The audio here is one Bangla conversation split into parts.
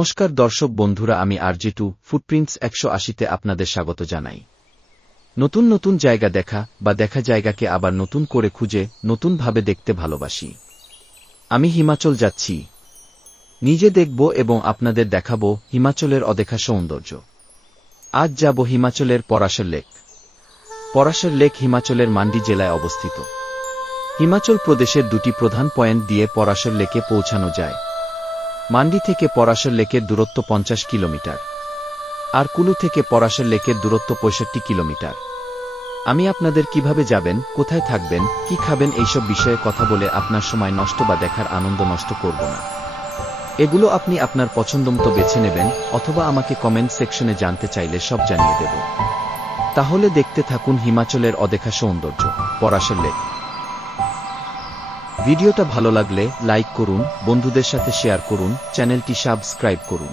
নমস্কার দর্শক বন্ধুরা, আমি আরজি2 ফুটপ্রিন্টস 180তে আপনাদের স্বাগত জানাই। নতুন নতুন জায়গা দেখা বা দেখা জায়গাকে আবার নতুন করে খুঁজে নতুনভাবে দেখতে ভালোবাসি। আমি হিমাচল যাচ্ছি, নিজে দেখব এবং আপনাদের দেখাবো হিমাচলের অদেখা সৌন্দর্য। আজ যাব হিমাচলের পরাশর লেক। পরাশর লেক হিমাচলের মান্ডি জেলায় অবস্থিত। হিমাচল প্রদেশের দুটি প্রধান পয়েন্ট দিয়ে পরাশর লেকে পৌঁছানো যায়। মান্ডি থেকে পরাশর লেকের দূরত্ব 50 কিলোমিটার, আর কুলু থেকে পরাশর লেকের দূরত্ব 65 কিলোমিটার। আমি আপনাদের কিভাবে যাবেন, কোথায় থাকবেন, কি খাবেন এইসব বিষয়ে কথা বলে আপনার সময় নষ্ট বা দেখার আনন্দ নষ্ট করব না। এগুলো আপনি আপনার পছন্দমতো বেছে নেবেন, অথবা আমাকে কমেন্ট সেকশনে জানতে চাইলে সব জানিয়ে দেব। তাহলে দেখতে থাকুন হিমাচলের অদেখা সৌন্দর্য, পরাশর লেক। ভিডিওটা ভালো লাগলে লাইক করুন, বন্ধুদের সাথে শেয়ার করুন, চ্যানেলটি সাবস্ক্রাইব করুন।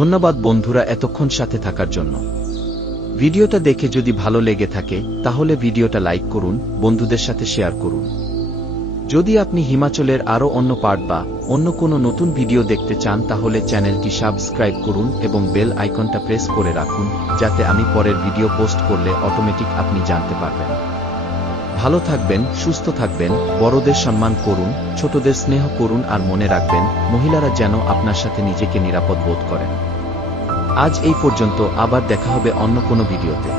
ধন্যবাদ বন্ধুরা এতক্ষণ সাথে থাকার জন্য। ভিডিওটা দেখে যদি ভালো লেগে থাকে তাহলে ভিডিওটা লাইক করুন, বন্ধুদের সাথে শেয়ার করুন। যদি আপনি হিমাচলের আরও অন্য পার্ট বা অন্য কোনো নতুন ভিডিও দেখতে চান তাহলে চ্যানেলটি সাবস্ক্রাইব করুন এবং বেল আইকনটা প্রেস করে রাখুন, যাতে আমি পরের ভিডিও পোস্ট করলে অটোমেটিক আপনি জানতে পারবেন। ভালো থাকবেন, সুস্থ থাকবেন, বড়দের সম্মান করুন, ছোটদের স্নেহ করুন, আর মনে রাখবেন মহিলারা যেন আপনার সাথে নিজেকে নিরাপদ বোধ করেন। আজ এই পর্যন্ত, আবার দেখা হবে অন্য কোনো ভিডিওতে।